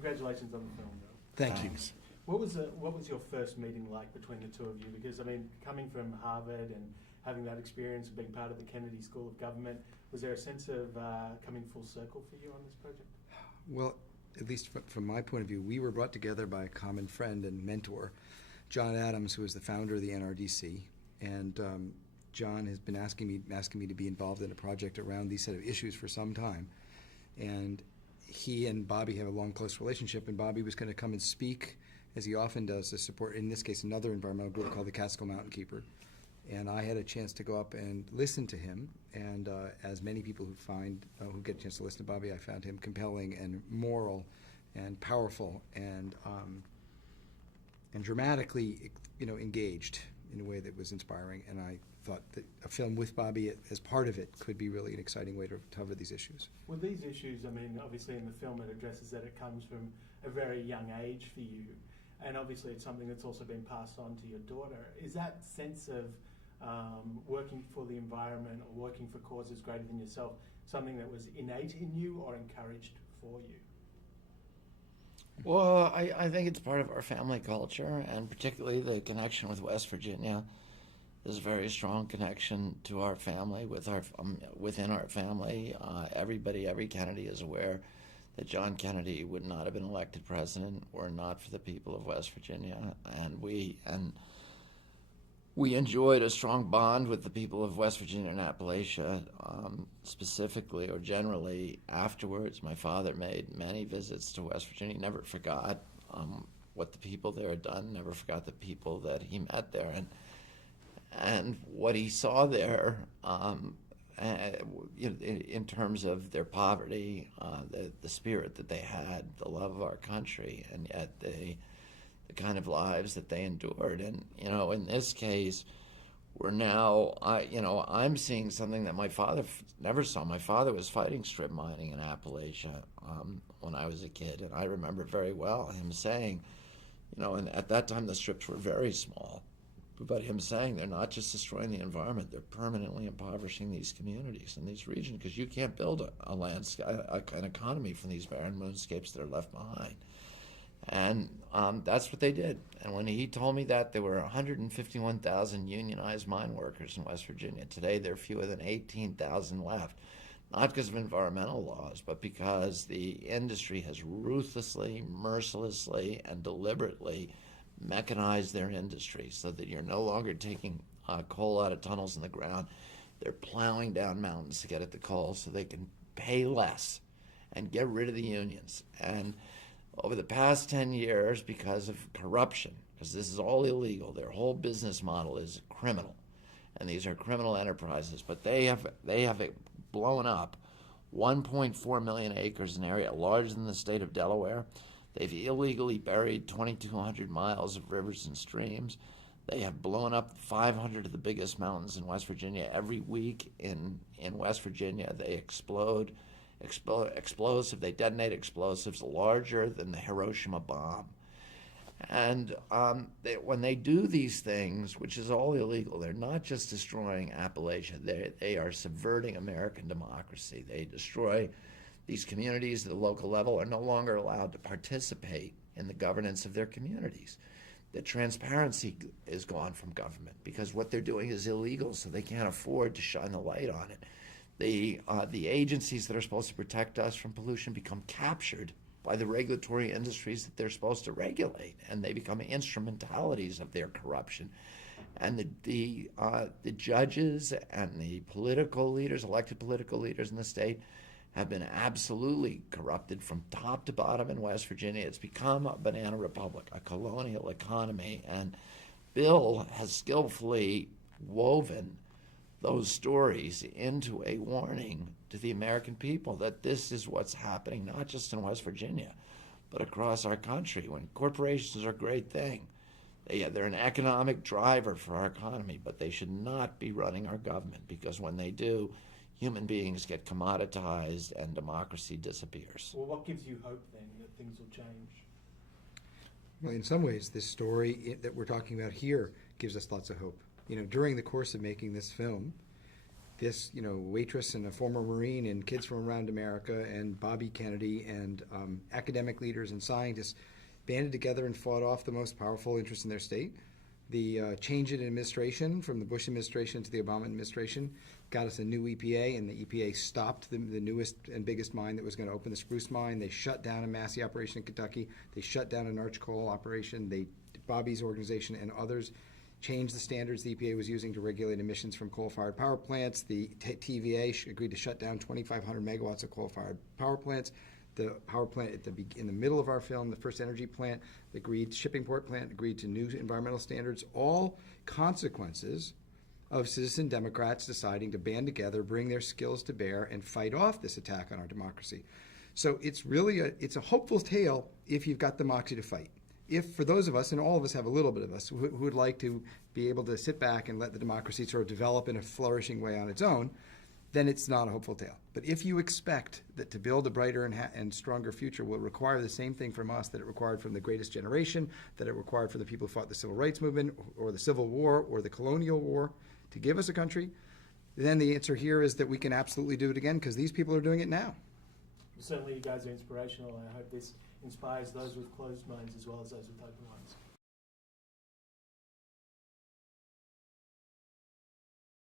Congratulations on the film, Bill. Thank you. What was your first meeting like between the two of you? Because, I mean, coming from Harvard and having that experience of being part of the Kennedy School of Government, was there a sense of coming full circle for you on this project? Well, at least from my point of view, we were brought together by a common friend and mentor, John Adams, who was the founder of the NRDC. And John has been asking me to be involved in a project around these set of issues for some time. And he and Bobby have a long, close relationship, and Bobby was going to come and speak, as he often does, to support, in this case, another environmental group called the Catskill Mountain Keeper. And I had a chance to go up and listen to him, and as many people who get a chance to listen to Bobby, I found him compelling and moral and powerful and dramatically, engaged in a way that was inspiring. And I thought that a film with Bobby as part of it could be really an exciting way to cover these issues. Well, these issues, I mean, obviously in the film it addresses that it comes from a very young age for you, and obviously it's something that's also been passed on to your daughter. Is that sense of working for the environment or working for causes greater than yourself something that was innate in you or encouraged for you? Well, I think it's part of our family culture, and particularly the connection with West Virginia. There's a very strong connection to our family, within our family. Every Kennedy is aware that John Kennedy would not have been elected president were not for the people of West Virginia, and we enjoyed a strong bond with the people of West Virginia and Appalachia, specifically or generally afterwards. My father made many visits to West Virginia. He never forgot what the people there had done, never forgot the people that he met there. And what he saw there, in terms of their poverty, the spirit that they had, the love of our country, and yet the kind of lives that they endured. And, in this case, we're now, I'm seeing something that my father never saw. My father was fighting strip mining in Appalachia when I was a kid, and I remember very well him saying, and at that time the strips were very small, but him saying they're not just destroying the environment, they're permanently impoverishing these communities and these regions, because you can't build an economy from these barren moonscapes that are left behind. And that's what they did. And when he told me that, there were 151,000 unionized mine workers in West Virginia. Today, there are fewer than 18,000 left, not because of environmental laws, but because the industry has ruthlessly, mercilessly, and deliberately mechanized their industry so that you're no longer taking coal out of tunnels in the ground. They're plowing down mountains to get at the coal so they can pay less and get rid of the unions. And over the past 10 years, because of corruption, because this is all illegal, their whole business model is criminal, and these are criminal enterprises, but they have blown up 1.4 million acres, an area larger than the state of Delaware. They've illegally buried 2,200 miles of rivers and streams. They have blown up 500 of the biggest mountains in West Virginia. Every week in West Virginia, they they detonate explosives larger than the Hiroshima bomb. And when they do these things, which is all illegal, they're not just destroying Appalachia, they are subverting American democracy. They destroy these communities at the local level, are no longer allowed to participate in the governance of their communities. The transparency is gone from government because what they're doing is illegal, so they can't afford to shine the light on it. The agencies that are supposed to protect us from pollution become captured by the regulatory industries that they're supposed to regulate, and they become instrumentalities of their corruption. And the judges and the political leaders, elected political leaders in the state, have been absolutely corrupted from top to bottom in West Virginia. It's become a banana republic, a colonial economy, and Bill has skillfully woven those stories into a warning to the American people that this is what's happening, not just in West Virginia, but across our country. When corporations are a great thing, they're an economic driver for our economy, but they should not be running our government, because when they do, human beings get commoditized and democracy disappears. Well, what gives you hope then that things will change? Well, in some ways, this story that we're talking about here gives us lots of hope. During the course of making this film, this, waitress and a former Marine and kids from around America and Bobby Kennedy and academic leaders and scientists banded together and fought off the most powerful interests in their state. The change in administration from the Bush administration to the Obama administration got us a new EPA, and the EPA stopped the newest and biggest mine that was going to open, the Spruce mine. They shut down a Massey operation in Kentucky. They shut down an Arch Coal operation. Bobby's organization and others changed the standards the EPA was using to regulate emissions from coal-fired power plants. The TVA agreed to shut down 2,500 megawatts of coal-fired power plants. The power plant in the middle of our film, the first energy plant, shipping port plant, agreed to new environmental standards, all consequences of citizen Democrats deciding to band together, bring their skills to bear, and fight off this attack on our democracy. So it's really a hopeful tale if you've got the moxie to fight. If, for those of us, and all of us have a little bit of us, who would like to be able to sit back and let the democracy sort of develop in a flourishing way on its own, then it's not a hopeful tale. But if you expect that to build a brighter and stronger future will require the same thing from us that it required from the greatest generation, that it required for the people who fought the civil rights movement or the Civil War or the colonial war to give us a country, then the answer here is that we can absolutely do it again because these people are doing it now. Certainly you guys are inspirational. I hope this inspires those with closed minds as well as those with open ones.